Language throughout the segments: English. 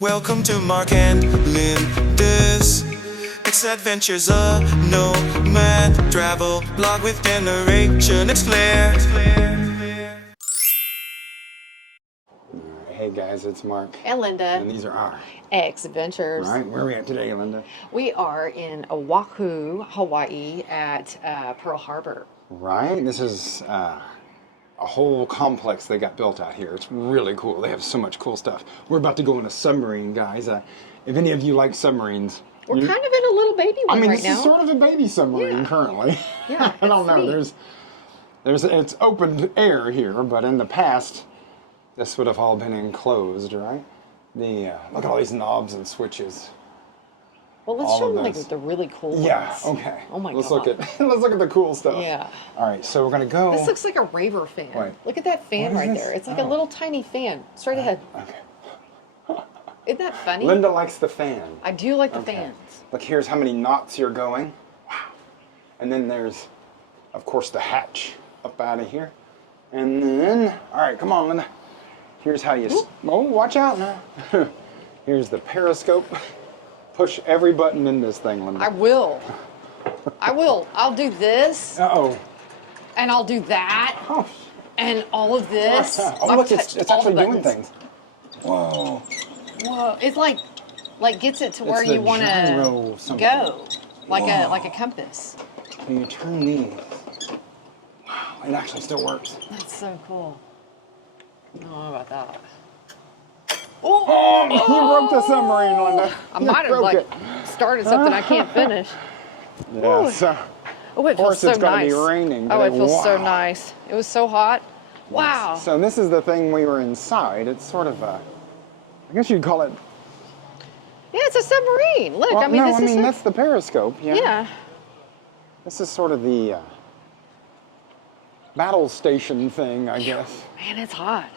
Welcome to Mark and Linda's Adventures, a nomad travel blog with generation. It's Claire. Hey guys, it's Mark. And Linda. And these are our Adventures. All right, where are we at today, Linda? We are in Oahu, Hawaii at Pearl Harbor. Right, this is a whole complex they got built out here. It's really cool. They have so much cool stuff. We're about to go in a submarine, guys. If any of you like submarines, we're kind of in a little baby one right now. This is sort of a baby submarine currently. Yeah, I don't know. It's open air here, but in the past, this would have all been enclosed, right? Look at all these knobs and switches. Well, let's show them like the really cool ones. Yeah, okay. Oh my let's God. Let's look at the cool stuff. Yeah. All right, so we're gonna go. This looks like a raver fan. Wait. Look at that fan right this? there. It's like a little tiny fan. Straight ahead. Okay. Isn't that funny? Linda likes the fan. I do like the fans. Look, here's how many knots you're going. Wow. And then there's, of course, the hatch up out of here. And then, all right, come on, Linda. Here's how you, oh, watch out now. Here's the periscope. Push every button in this thing, Linda. I will. I will. I'll do this. Uh-oh. And I'll do that. Oh. And all of this. Oh, look, it's actually doing things. Whoa. Whoa. It's like gets it to where the you want gyro to something. go. Like a compass. So you turn these. Wow, it actually still works. That's so cool. I don't know about that. Oh, you broke the submarine, Linda. I might have started something I can't finish. Yeah, so oh, it of course feels so it's going nice. to be raining. Oh, it feels wow. so nice. It was so hot. Wow. So this is the thing we were inside. It's sort of a, I guess you'd call it. Yeah, it's a submarine. Look, Well, I mean, no, this is that's the periscope. Yeah. Yeah. This is sort of the battle station thing, I guess. Man, it's hot.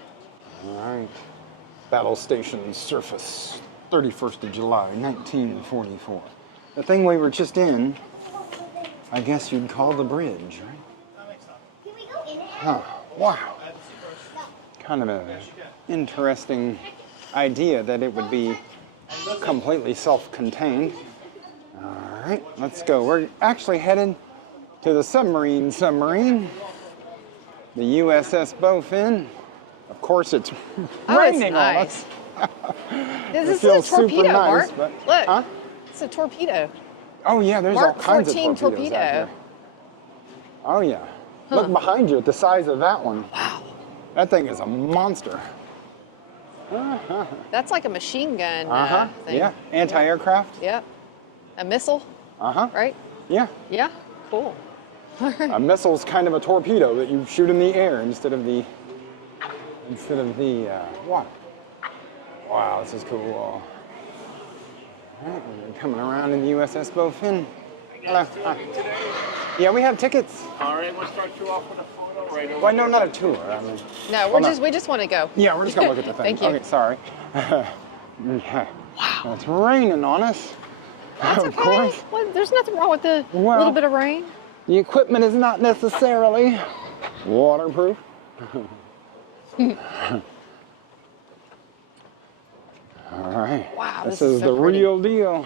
All right. Battle station surface, 31st of July, 1944. The thing we were just in, I guess you'd call the bridge, right? Can we go in it? Huh. Wow. Kind of an interesting idea that it would be completely self-contained. All right, let's go. We're actually headed to the submarine, the USS Bowfin. Of course, it's raining on us. This is a torpedo, nice, Mark. but, Look, huh? it's a torpedo. Oh yeah, there's Mark all kinds of 14 torpedoes out here. Oh yeah. Look behind you at the size of that one. Wow. That thing is a monster. That's like a machine gun thing. Yeah, anti-aircraft. Yep. A missile. Right? Yeah. Yeah. Cool. A missile's kind of a torpedo that you shoot in the air instead of the water. Wow, this is cool. All right, we're coming around in the USS Bowfin. Hello. Hi. Yeah, we have tickets. All right, we'll start you off with a photo right over. Well, no, not a tour. I mean, No, we just want to go. yeah, we're just gonna look at the thing. Thank you. Okay, sorry. Okay. Wow. It's raining on us. That's of okay. course. Well, there's nothing wrong with the Well, little bit of rain. The equipment is not necessarily waterproof. All right. Wow, this this is is so the pretty. real deal.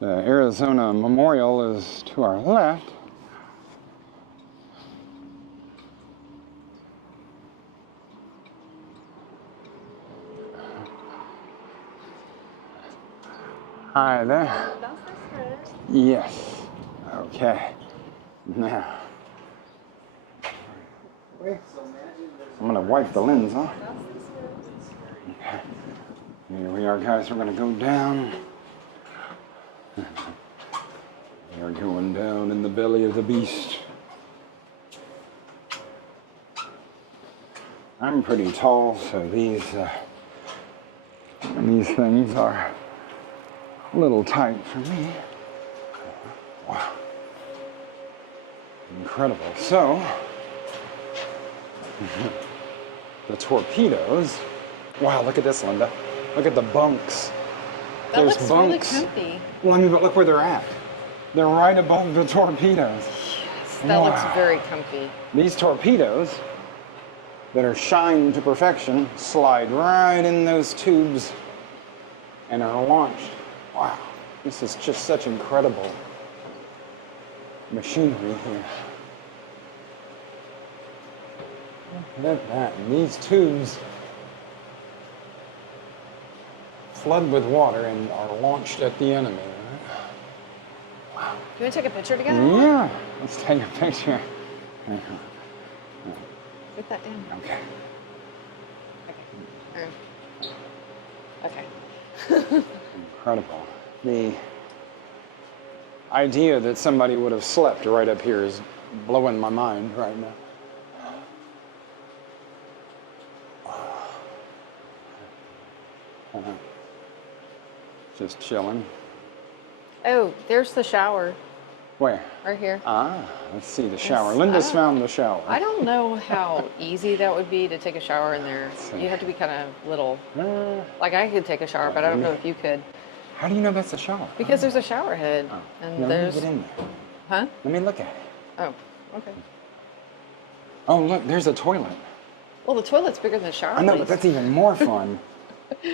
The Arizona Memorial is to our left. Hi there. Yes. Okay. Now, I'm going to wipe the lens off. Okay. Here we are, guys. We're going to go down. We are going down in the belly of the beast. I'm pretty tall, so these things are a little tight for me. Wow. Incredible. So, the torpedoes Wow, look at this, Linda. Look at the bunks. That There's looks bunks. really comfy. Well, I mean, but look where they're at. They're right above the torpedoes. Yes, that looks very comfy. These torpedoes that are shined to perfection slide right in those tubes and are launched. Wow, this is just such incredible machinery here. Look at that. And these tubes flood with water and are launched at the enemy. Right? Do you want to take a picture together? Yeah, let's take a picture. Put that down. Okay. Okay. Okay. Incredible. The idea that somebody would have slept right up here is blowing my mind right now. Just chilling. Oh, there's the shower Where? right here. Ah, let's see the shower. Yes, Linda's found the shower. I don't know how easy that would be to take a shower in there. You have to be kind of little. Like I could take a shower, but I don't know if you could. How do you know that's a shower? Because there's a shower head. Oh. And Now, there's. let me get in there. Huh? Let me look at it. Oh, okay. Oh, look, there's a toilet. Well, the toilet's bigger than the shower. I know, at but least. that's even more fun.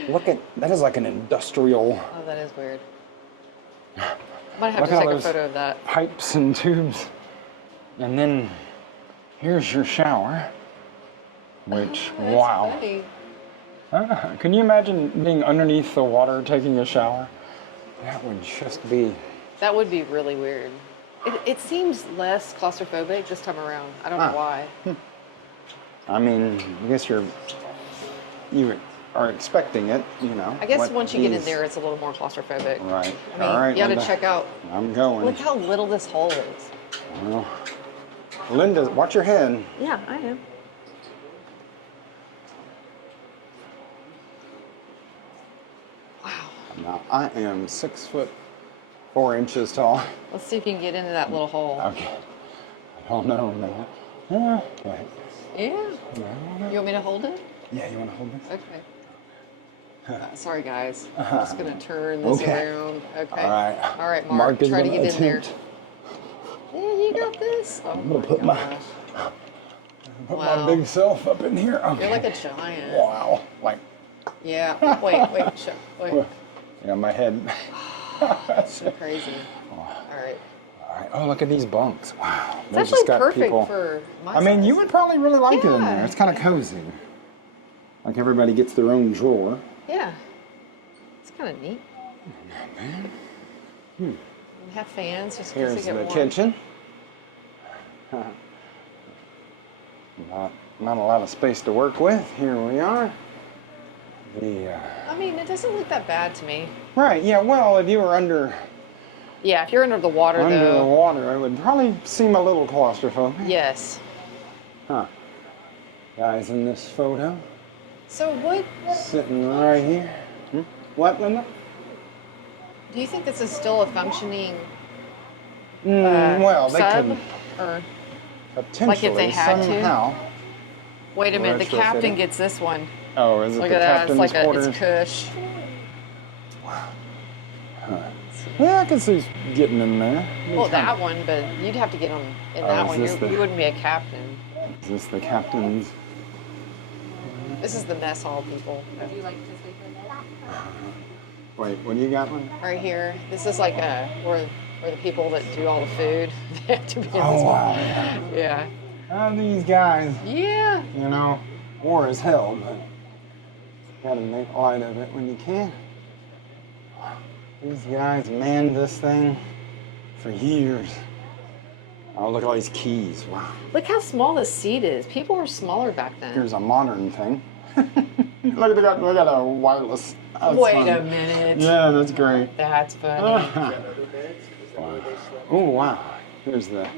Look at, that is like an industrial Oh, that is weird. Might have Look to at take all a those photo of that. pipes and tubes. And then here's your shower, which, Oh, that's wow. funny. Can you imagine being underneath the water taking a shower? That would just be... That would be really weird. It seems less claustrophobic this time around. I don't know why. I mean, I guess you are expecting it, you know. I guess what once you get in these- there, it's a little more claustrophobic. Right. I mean, All right, you got to Linda. check out. I'm going. Look how little this hole is. Well, Linda, watch your head. Yeah, I am. Wow. Now, I am 6'4" tall. Let's see if you can get into that little hole. Okay. I don't know, man. Yeah. Okay. Yeah. You want me to hold it? Yeah, you want to hold this? Okay. Sorry, guys. I'm just going to turn this Okay. around. Okay. All right. All right, Mark. is Try to gonna get in there. attempt- Yeah, you got this. Oh, I'm gonna put my Wow. big self up in here. Okay. You're like a giant. Wow. Like, Yeah. Wait. Wait. yeah, my head. So crazy. All right. All right. Oh, look at these bunks. Wow. It's actually perfect for my I mean, size. you would probably really like it in Yeah. there. It's kind of cozy. Like everybody gets their own drawer. Yeah. It's kind of neat. We have fans just in case Here's they get the warm. kitchen. Not a lot of space to work with. Here we are. I mean, it doesn't look that bad to me. Right. Yeah. Well, if you were under Yeah, if you're under the water, the though. water, it would probably seem a little claustrophobic. Yes. Huh. Guys in this photo, So what sitting right here. What, Linda? do you think this is still a functioning Well, they sub? could Or potentially had to? somehow. wait a minute, the Retrofitting. captain gets this one. Oh, is it Look the at that. It's captain's like quarters? it's cush. Yeah, I can see getting in there. Well, that one, but you'd have to get on in Oh, that is one. this the- You wouldn't be a captain. Is this the captain's? This is the mess hall, people. Wait, what do you got, Linda? Right here. This is like where the people that do all the food they have to be in this Oh, one. wow. Yeah. Oh, these guys, Yeah. you know, war is hell, but gotta make light of it when you can. These guys manned this thing for years. Oh, look at all these keys. Wow. Look how small this seat is. People were smaller back then. Here's a modern thing. Look, they got a wireless. That's Wait fun. a minute. Yeah, that's great. That's funny. Oh, wow. Here's the...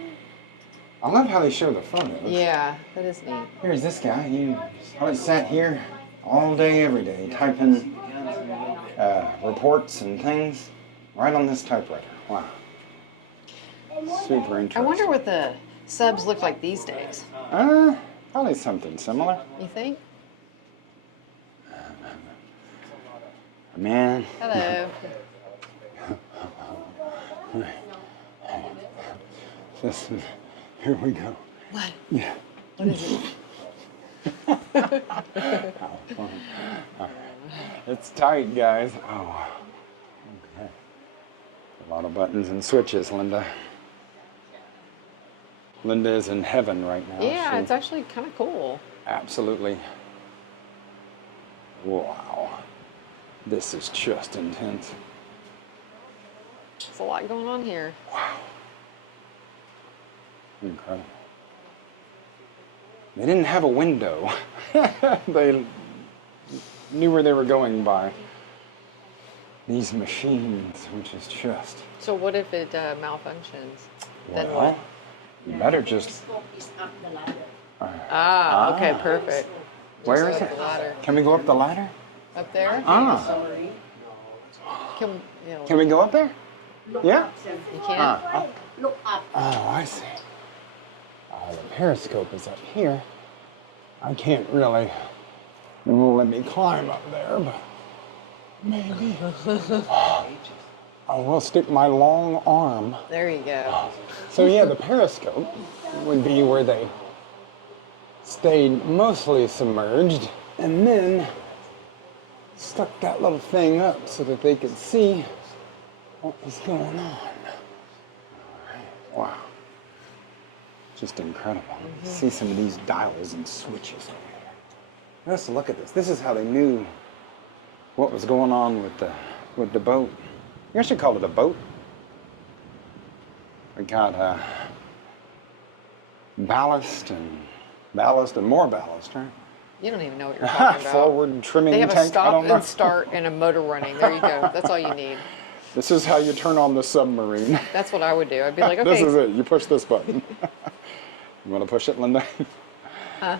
I love how they show the photos. Yeah, that is neat. Here's this guy. He probably sat here all day, every day, typing reports and things right on this typewriter. Wow. Super interesting. I wonder what the subs look like these days. Probably something similar. You think? Man. Hello. Here we go. What? Yeah. What is it? It's tight, guys. Oh. Okay. A lot of buttons and switches, Linda. Linda is in heaven right now. Yeah, it's actually kind of cool. Absolutely. Wow. This is just intense. There's a lot going on here. Wow. Incredible. They didn't have a window. They knew where they were going by these machines, which is just... So what if it malfunctions? Then Well, what? you better just... Ah, okay, perfect. Where is Just it? up the ladder. Can we go up the ladder? Up there? Ah. Can, you know, Can we go up there? Yeah? you can? Ah. Look up. Oh, I see. The periscope is up here. I can't really. It won't let me climb up there, but maybe. I will stick my long arm. There you go. So yeah, the periscope would be where they stayed mostly submerged, and then stuck that little thing up so that they could see what was going on. Wow. Just incredible. See some of these dials and switches over here. Let's look at this. This is how they knew what was going on with the boat. You actually called it a boat. We got ballast and more ballast, right? You don't even know what you're talking about. Forward trimming They have tank. a stop I don't know. and start and a motor running. There you go. That's all you need. This is how you turn on the submarine. That's what I would do. I'd be like, okay. This is it. You push this button. You want to push it, Linda? Huh?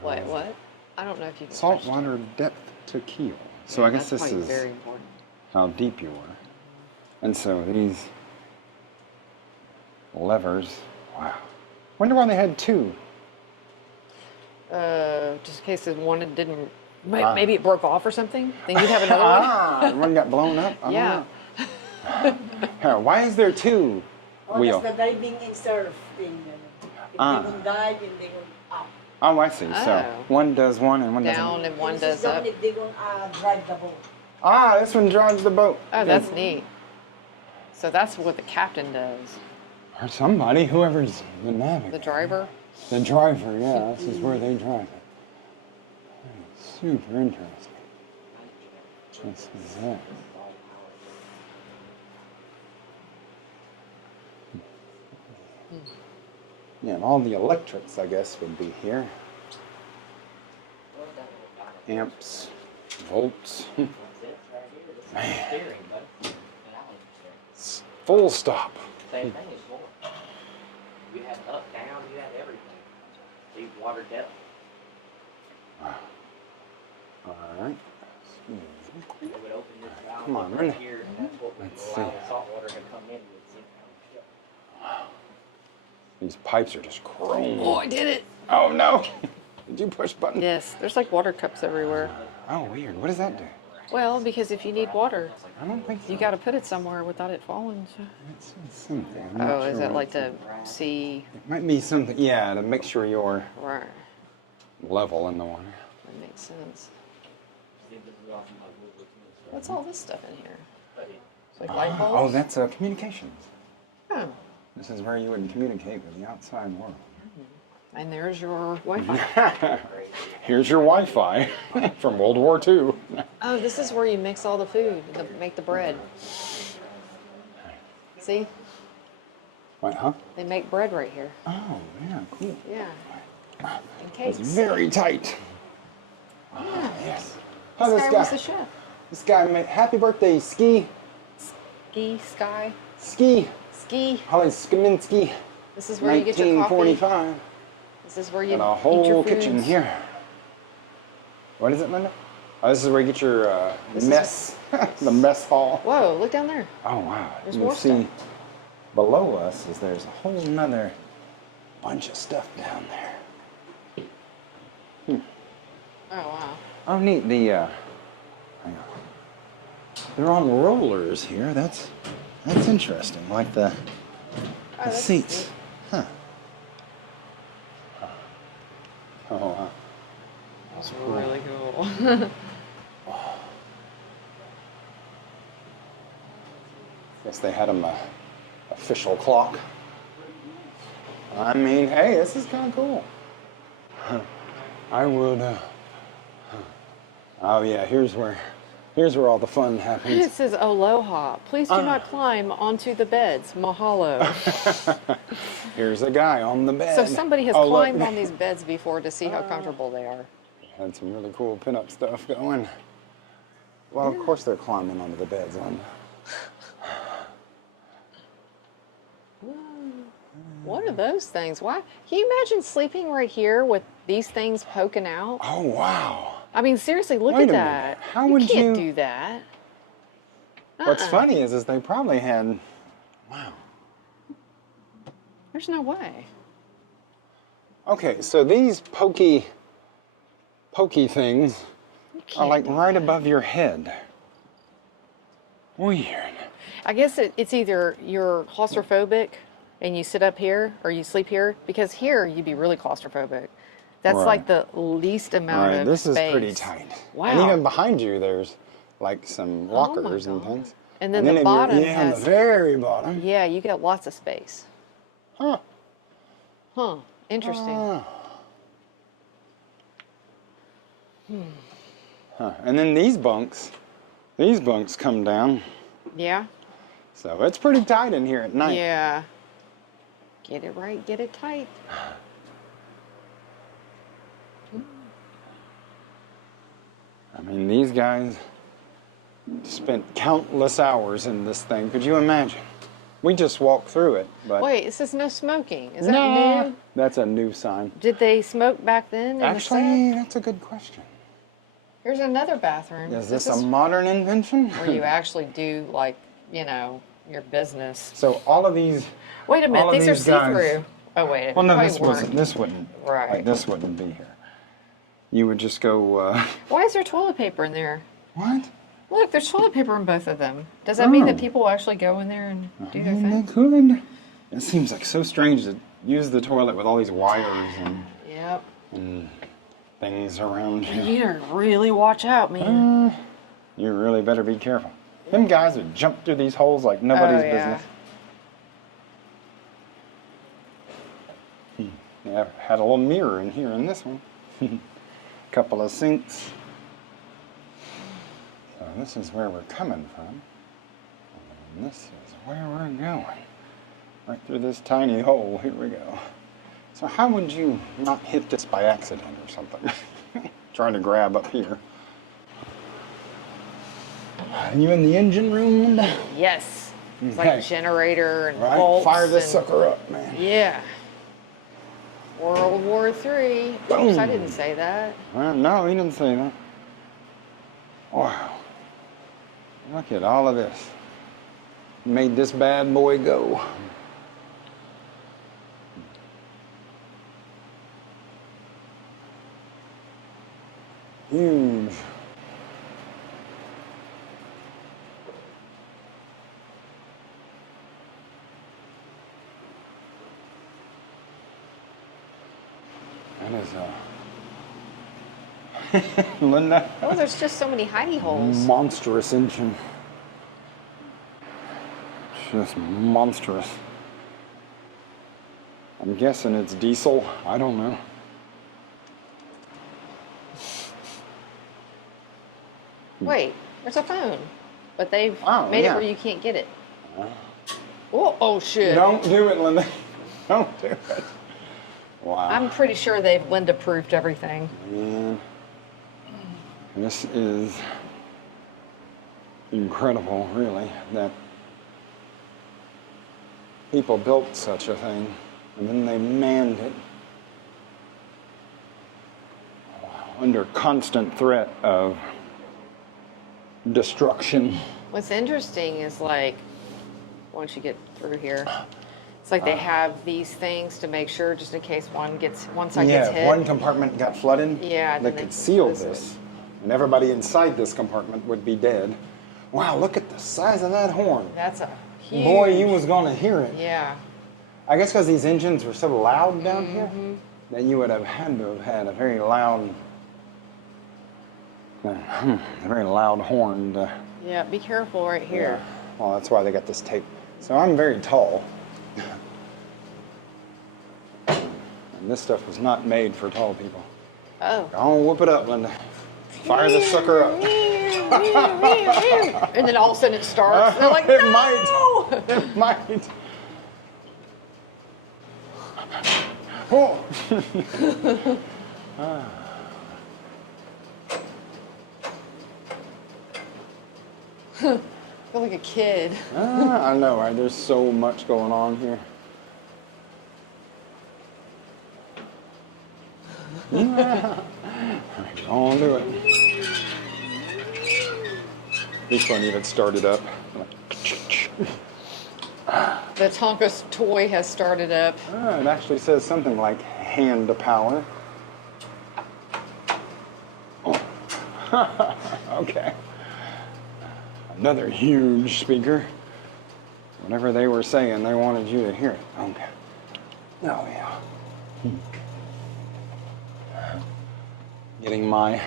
What? I don't know if you can Salt touch it. water depth to keel. So I guess That's this probably is very important. how deep you are. And so these levers, wow. Wonder why they had two. Just in case one didn't, maybe it broke off or something. Then you'd have another one. One got blown up? I don't Yeah. know. Why is there two wheel? That's the diving and surf thing. If Ah. they don't dive and they go up. Oh, I see. So Oh. one does one and one Down doesn't. and one This is does the up. one if they don't drive the boat. Ah, this one drives the boat. Oh, that's neat. So that's what the captain does. Or somebody, whoever's the navigator. The driver. The driver, yeah, this is where they drive it. Super interesting. This is it. Yeah, and all the electrics, I guess, would be here. Amps, volts. Man. Full stop. Same thing as floor. You had up, down, you had everything. Deep water depth. All right. They would open this valve Come on, right Renee. here, and that's what would Let's allow see. the salt water to come in with zip. These pipes are just chrome. Oh, I did it. Oh no! Did you push button? Yes, there's like water cups everywhere. Oh, weird. What does that do? Well, because if you need water, I don't think so. you got to put it somewhere without it falling. So. It's something. I'm not Oh, is sure it what like to see? It might be something. Yeah, to make sure you're Right. level in the water. That makes sense. What's all this stuff in here? It's like light bulbs? Oh, that's communications. Oh. This is where you would communicate with the outside world. And there's your Wi-Fi. Here's your Wi-Fi from World War II. Oh, this is where you mix all the food, make the bread. See? What, huh? They make bread right here. Oh, yeah, cool. Yeah. And It's cakes. very tight. Yeah. Yes. This Oh, guy was the chef. This guy made happy birthday, Ski. Sky. Ski. Ski. Holly Skaminsky. This is where you get your coffee. 1945. This is where you And a eat your whole foods. kitchen here. What is it, Linda? Oh, this is where you get your mess, the mess hall. Whoa, look down there. Oh, wow. There's You more see stuff. below us is there's a whole nother bunch of stuff down there. Oh, wow. Oh, neat. The they're on rollers here. That's interesting. Like the that's seats. neat. Huh. Oh wow. That's really cool. Guess they had them official clock. I mean, hey, this is kind of cool. I would. Oh yeah, here's where all the fun happens. It says aloha. Please do not climb onto the beds. Mahalo. Here's a guy on the bed. So somebody has Oh, look. climbed on these beds before to see how comfortable they are. Had some really cool pinup stuff going. Well, of course they're climbing onto the beds, Linda. What are those things? Why? Can you imagine sleeping right here with these things poking out? Oh wow. I mean, seriously, look Wait at a that. minute. How you would can't you- do that. What's funny is they probably had. Wow. There's no way. Okay, so these pokey things You are can't like do right that. above your head. Weird. I guess it's either you're claustrophobic and you sit up here or you sleep here, because here you'd be really claustrophobic. That's Right. like the least amount Right, of this space. is pretty tight. Wow. And even behind you, there's like some Oh my lockers and God. things. And then the if you're- bottom on the has- very bottom. Yeah, you get lots of space. Huh. Huh. Interesting. Huh. And then these bunks come down. Yeah? So it's pretty tight in here at night. Yeah. Get it right, get it tight. I mean, these guys spent countless hours in this thing. Could you imagine? We just walked through it, but Wait, it says no smoking. Is that no, new? that's a new sign. Did they smoke back then? In the Actually, set? that's a good question. Here's another bathroom. Is this a modern invention? where you actually do, like, you know, your business. So all of these. Wait a minute, all of these are these guys- see-through. Oh wait, Well, no, probably this weren't. wasn't. This wouldn't. Right. Like, this wouldn't be here. You would just go. Why is there toilet paper in there? What? Look, there's toilet paper in both of them. Does that mean that Oh. people actually go in there and do their They thing? could. It seems like so strange to use the toilet with all these wires Yep. and things around you. You better really watch out, man. You really better be careful. Them guys would jump through these holes like nobody's Oh, yeah. business. Yeah, had a little mirror in here in this one. Couple of sinks. So this is where we're coming from. And this is where we're going. Right through this tiny hole. Here we go. So how would you not hit this by accident or something? Trying to grab up here. Are you in the engine room, Linda? Yes. It's Okay. like generator and Right, bolts. fire this and- sucker up, man. Yeah. World War III. Oops, I Boom. didn't say that. No, he didn't say that. Wow. Look at all of this. Made this bad boy go. Huge. That is Linda. Oh, there's just so many hidey holes. Monstrous engine. Just monstrous. I'm guessing it's diesel. I don't know. Wait, there's a phone. But they've Oh, made yeah. it where you can't get it. Oh, shit. Don't do it, Linda. Don't do it. Wow. I'm pretty sure they've Linda-proofed everything. Man, this is incredible, really, that people built such a thing and then they manned it under constant threat of destruction. What's interesting is, like, once you get through here, it's like they have these things to make sure, just in case one side Yeah, gets if hit. one compartment got flooded, Yeah, they then they could seal close it. this, and everybody inside this compartment would be dead. Wow, look at the size of that horn. That's a huge. Boy, you was gonna hear it. Yeah. I guess because these engines were so loud down here, that you would have had to have had a very loud, horned. Yeah, be careful right here. Yeah. Well, that's why they got this tape. So I'm very tall. And this stuff was not made for tall people. Oh. Oh, whoop it up, Linda. Fire the sucker up. And then all of a sudden it starts. They're like, no! It might. It might. Oh. I feel like a kid. I know, right? There's so much going on here. Yeah. I'll do it. This one even started up. The Tonka's toy has started up. It actually says something like hand power. Oh. Okay. Another huge speaker. Whatever they were saying, they wanted you to hear it. Okay. Oh, yeah. Getting my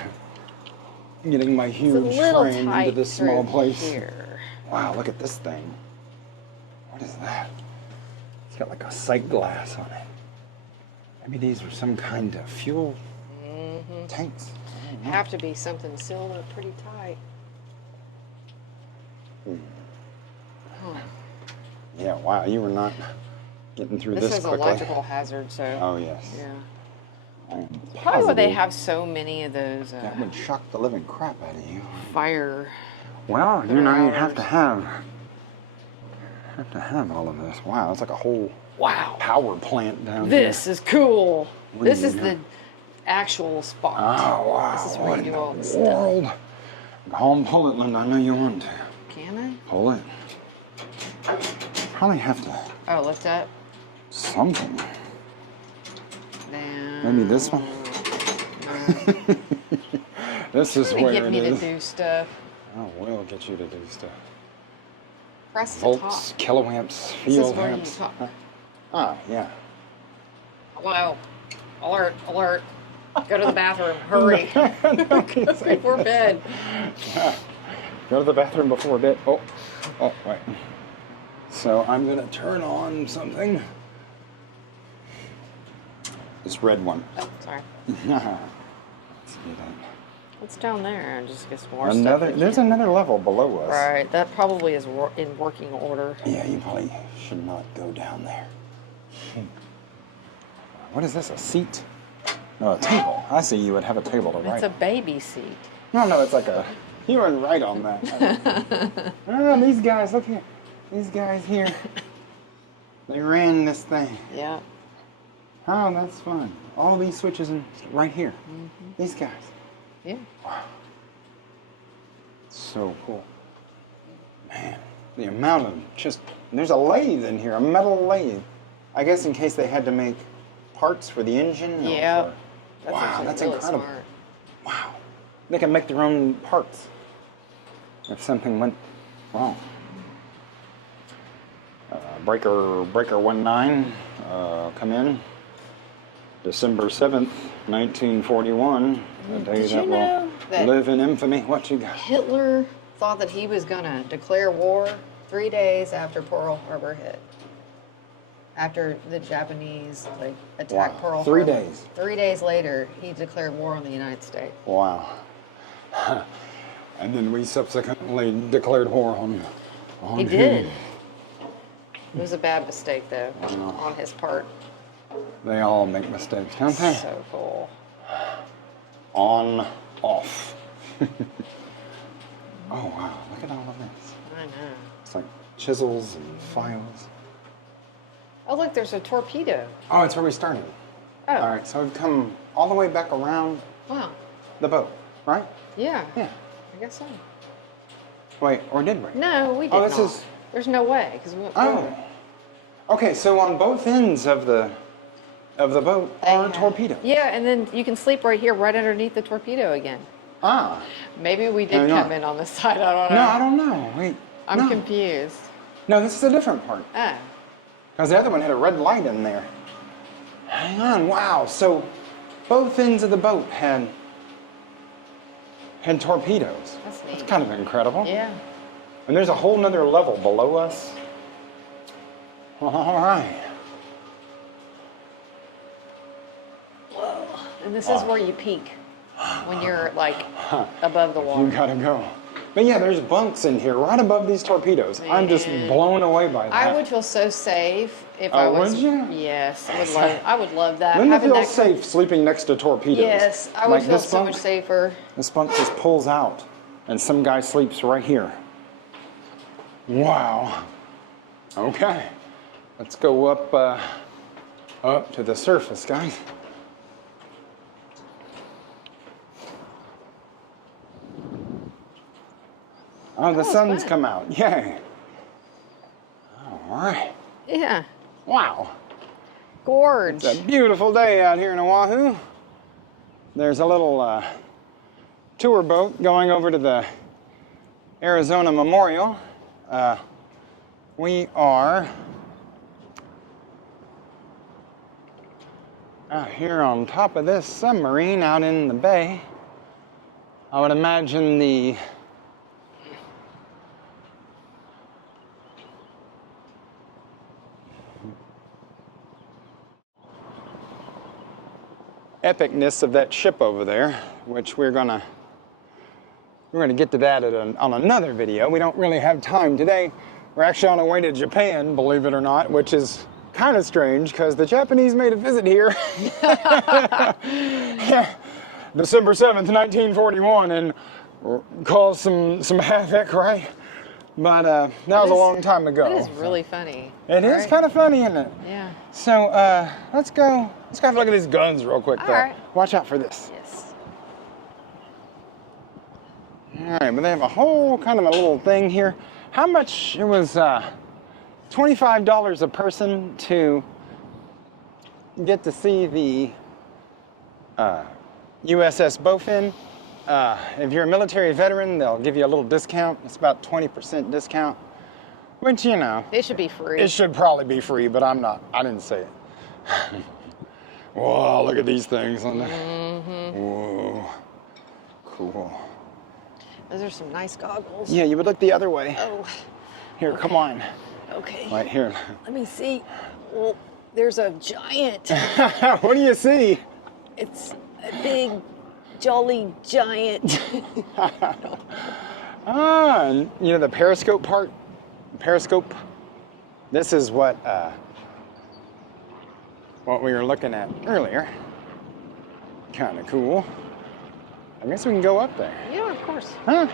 huge frame into this small place. Here. Wow, look at this thing. What is that? It's got like a sight glass on it. Maybe these were some kind of fuel tanks. Have to be something sealed up pretty tight. Yeah, wow, you were not getting through this This is quickly. electrical hazard, so. Oh, yes. Yeah. I am Probably why they positive have so many of those that would shock the living crap out of you. fire. Well, you know, you have hours. to have all of this. Wow, it's like a whole Wow. power plant down This is cool. What This do you is know? the actual spot. Oh, wow. This is where what you in do all the the stuff. world? Go on, pull it, Linda. I know you want to. Can I? Pull it. Probably have to Oh, lift up. something. Then. Maybe this one? This is Trying where to get it me to is. do stuff. Oh, we'll get you to do stuff. Press the Volts, top. kiloamps, This is field where you amps. talk. Ah, yeah. Wow. Alert, alert. Go to the bathroom. Hurry. Before bed. Go to the bathroom before bed. Oh, wait. So I'm gonna turn on something. This red one. Oh, sorry. Let's do that. What's down there? Just get some more Another. stuff. There's another level below us. Right. That probably is in working order. Yeah, you probably should not go down there. What is this? A seat? No, a table. I see. You would have a table to write. It's a baby seat. No, it's like a. You were right on that. These guys, look here. These guys here. They ran this thing. Yeah. Oh, that's fun. All these switches and right here. These guys. Yeah. So cool. Man, the amount of there's a lathe in here, a metal lathe. I guess in case they had to make parts for the engine. Yeah. Wow, actually that's really incredible. smart. Wow. They can make their own parts if something went wrong. Breaker 19, come in. December 7th, 1941, a day Did you that know will that live in infamy. What you got? Hitler thought that he was going to declare war 3 days after Pearl Harbor hit. After the Japanese attacked Wow. Pearl 3 Harbor. days. 3 days later, he declared war on the United States. Wow. And then we subsequently declared war on He him. did. It was a bad mistake, though, on his part. They all make mistakes, don't they? So cool. On, off. Oh, wow. Look at all of this. I know. It's like chisels and files. Oh, look, there's a torpedo. Oh, it's where we started. Oh, All right, so we've come all the way back around wow. the boat, right? Yeah, Yeah. I guess so. Wait, or did we? No, we did Oh, this not. is- There's no way, because we went Oh. forward. Okay, so on both ends of the boat They are have- torpedoes. Yeah, and then you can sleep right here, right underneath the torpedo again. Ah. Maybe we No, did no. come in on this side. I don't know. No, I don't know. Wait. I'm no. confused. No, this is a different part. Ah. Because the other one had a red light in there. Hang on. Wow. So both ends of the boat had torpedoes. That's neat. That's kind of incredible. Yeah. And there's a whole nother level below us. All right. And this is where you peak when you're like above the You water. gotta go. But yeah, there's bunks in here right above these torpedoes. I'm just Man. blown away by that. I would feel so safe if Oh, I was. would you? Yes, I would love that. Wouldn't it Having feel that- safe sleeping next to torpedoes? Yes, I would Like feel this so bunk? much safer. This bunk just pulls out, and some guy sleeps right here. Wow. Okay, let's go up to the surface, guys. Oh, the was sun's fun. come out. Yay. All right. Yeah, Wow. gorge. It's a beautiful day out here in Oahu. There's a little tour boat going over to the Arizona Memorial. We are out here on top of this submarine out in the bay. I would imagine the epicness of that ship over there, which we're gonna get to that on another video. We don't really have time today. We're actually on our way to Japan, believe it or not, which is kind of strange because the Japanese made a visit here December 7th, 1941, and caused some havoc, right? But that was a long time ago. That is really funny. It is right? kind of funny, isn't it? Yeah. So let's go have a look at these guns real quick, though. All right. Watch out for this. Yes. All right, but they have a whole kind of a little thing here. How much? It was $25 a person to get to see the USS Bowfin. If you're a military veteran, they'll give you a little discount. It's about 20% discount, which, you know, It should be free. it should probably be free, but I didn't say it. Whoa, look at these things on there. Whoa, cool. Those are some nice goggles. Yeah, you would look the other way. Oh, Here, come on. okay. Right here. Let me see. Well, there's a giant. What do you see? It's a big, jolly giant. And you know the periscope part? Periscope? This is what we were looking at earlier. Kind of cool. I guess we can go up there. Yeah, of course. Huh?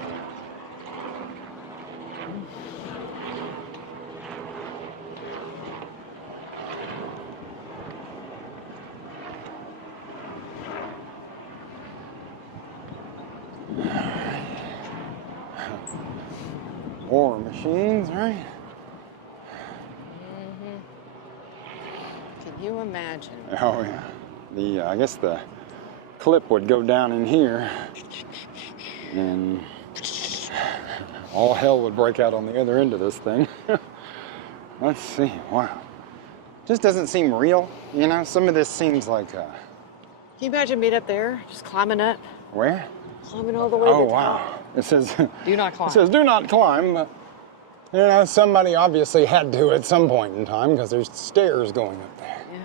War machines, right? Can you imagine? Oh yeah. I guess the clip would go down in here, and all hell would break out on the other end of this thing. Let's see. Wow. Just doesn't seem real. You know, some of this seems like. Can you imagine being up there, just climbing up, Where? climbing all the way to Oh the top? wow. It says. Do not climb. It says do not climb, but you know somebody obviously had to at some point in time because there's stairs going up there. Yeah.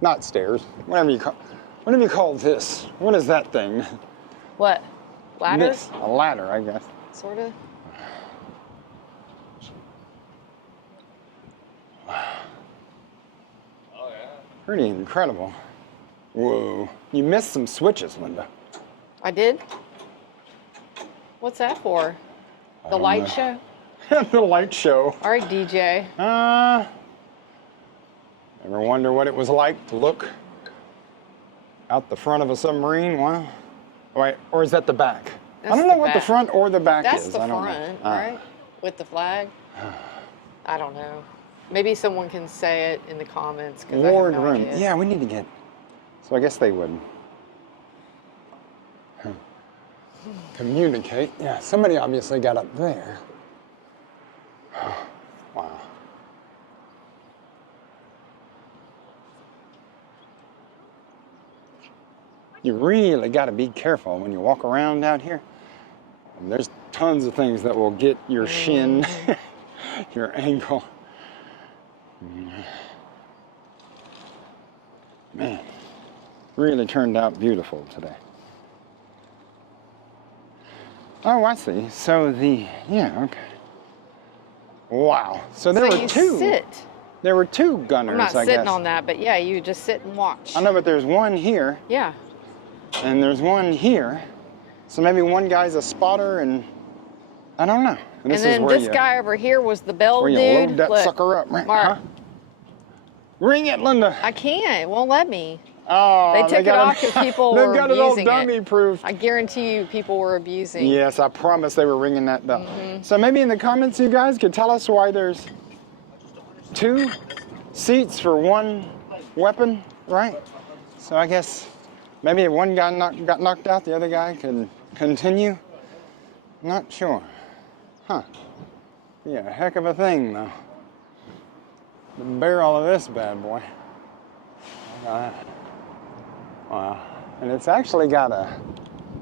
Not stairs. Whatever you call this. What is that thing? What? Ladders? This. A ladder, I guess. Sort of. Pretty incredible. Whoa. You missed some switches, Linda. I did? What's that for? The light know. show? The light show. All right, DJ. Ever wonder what it was like to look out the front of a submarine? Wow. Wait, or is that the back? I That's don't know the what the back. front or the back That's is. the I don't front, know. right? With the flag? I don't know. Maybe someone can say it in the comments. 'Cause I have Ward no room. idea. Yeah, we need to get. So I guess they would. communicate. Yeah, somebody obviously got up there. Wow. You really got to be careful when you walk around out here. And there's tons of things that will get your shin, your ankle. Man, really turned out beautiful today. Oh, I see. So yeah, okay. Wow. So there were two. Sit. There were two gunners, I'm not I sitting guess. on that, but yeah, you just sit and watch. I know, but there's one here, Yeah. and there's one here. So maybe one guy's a spotter, and I don't know. And then this guy over here was the bell where you dude. load that Look, sucker up, right? Mark, Huh? Ring it, Linda. I can't. It won't let me. Oh, They took it off because people they've were got it all abusing it. dummy-proof. I guarantee you people were abusing. Yes, I promise they were ringing that bell. Mm-hmm. So maybe in the comments you guys could tell us why there's 2 seats for one weapon, right? So I guess maybe if one guy got knocked out, the other guy could continue. Not sure. Huh. Yeah, a heck of a thing though. To bear all of this bad boy. Wow. And it's actually got a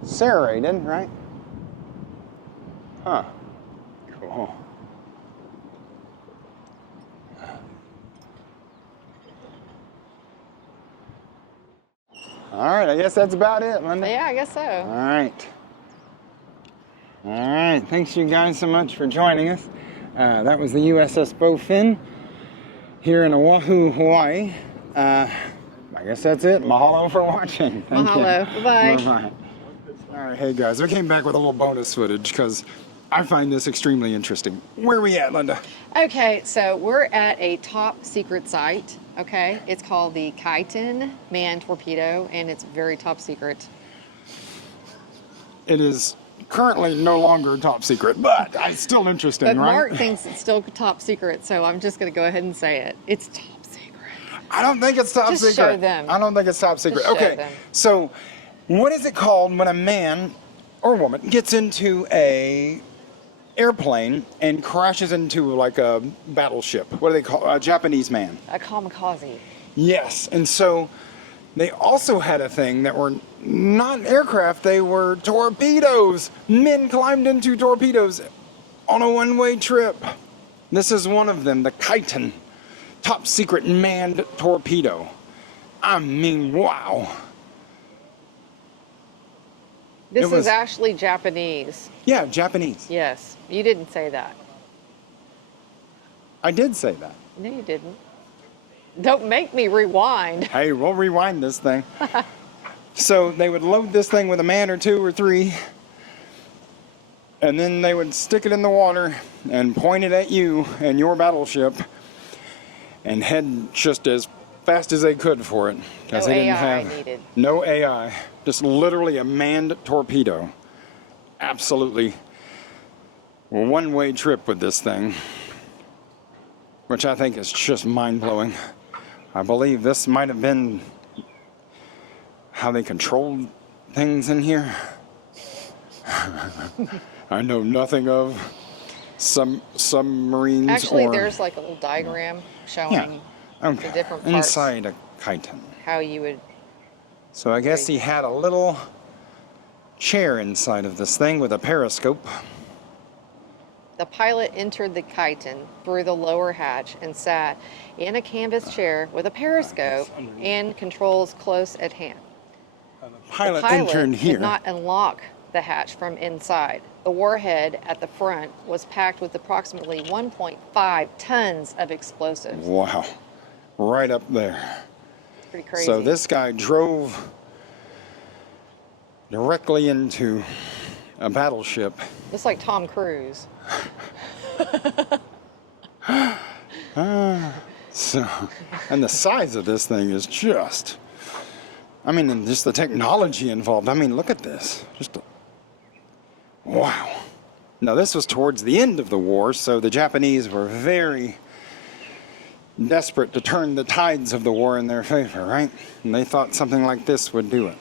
serrated, right? Huh. Cool. All right, I guess that's about it, Linda. Yeah, I guess so. All right. All right, thanks you guys so much for joining us. That was the USS Bowfin here in Oahu, Hawaii. I guess that's it. Mahalo for watching. Thank you. Mahalo. Bye-bye. Bye-bye. All right, hey guys, we came back with a little bonus footage because I find this extremely interesting. Where are we at, Linda? Okay, so we're at a top secret site, okay? It's called the Kaiten manned torpedo, and it's very top secret. It is currently no longer top secret, but it's still interesting, But right? Mark thinks it's still top secret, so I'm just going to go ahead and say it. It's top secret. I don't think it's top Just secret. show them. I don't think it's top secret. Just show Okay, them. so what is it called when a man or woman gets into a airplane and crashes into like a battleship? What do they call a Japanese man? A kamikaze. Yes, and so they also had a thing that were not aircraft, they were torpedoes. Men climbed into torpedoes on a one-way trip. This is one of them, the Kaiten, top secret manned torpedo. I mean, wow. This It was- is actually Japanese. Yeah, Japanese. Yes, you didn't say that. I did say that. No, you didn't. Don't make me rewind. Hey, we'll rewind this thing. So they would load this thing with a man or 2 or 3, and then they would stick it in the water and point it at you and your battleship and head just as fast as they could for it. Because No they didn't AI have needed. no AI, just literally a manned torpedo. Absolutely one-way trip with this thing, which I think is just mind-blowing. I believe this might have been how they controlled things in here. I know nothing of submarines. Actually, or, there's like a little diagram showing okay. the different parts. Inside a Kaiten. How you would. So I guess he had a little chair inside of this thing with a periscope. The pilot entered the Kaiten through the lower hatch and sat in a canvas chair with a periscope and controls close at hand. Pilot The pilot entered here. did not unlock the hatch from inside. The warhead at the front was packed with approximately 1.5 tons of explosives. Wow. Right up there. Pretty crazy. So this guy drove directly into a battleship. Looks like Tom Cruise. So, and the size of this thing is just, I mean, and just the technology involved. I mean, look at this. Just, wow. Now, this was towards the end of the war, so the Japanese were very desperate to turn the tides of the war in their favor, right? And they thought something like this would do it.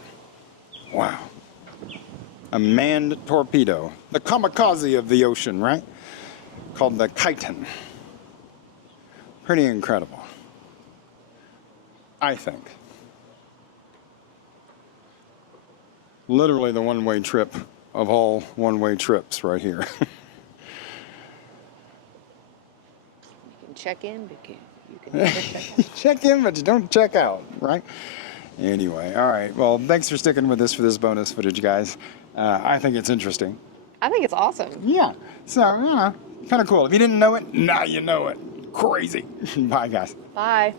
Wow. a manned torpedo, the kamikaze of the ocean, right? Called the Kaiten. Pretty incredible, I think. Literally the one-way trip of all one-way trips right here. You can check in, but you can never check out. Check in, but you don't check out, right? Anyway, all right. Well, thanks for sticking with us for this bonus footage, guys. I think it's interesting. I think it's awesome. Yeah. So, you know, kind of cool. If you didn't know it, now you know it. Crazy. Bye, guys. Bye.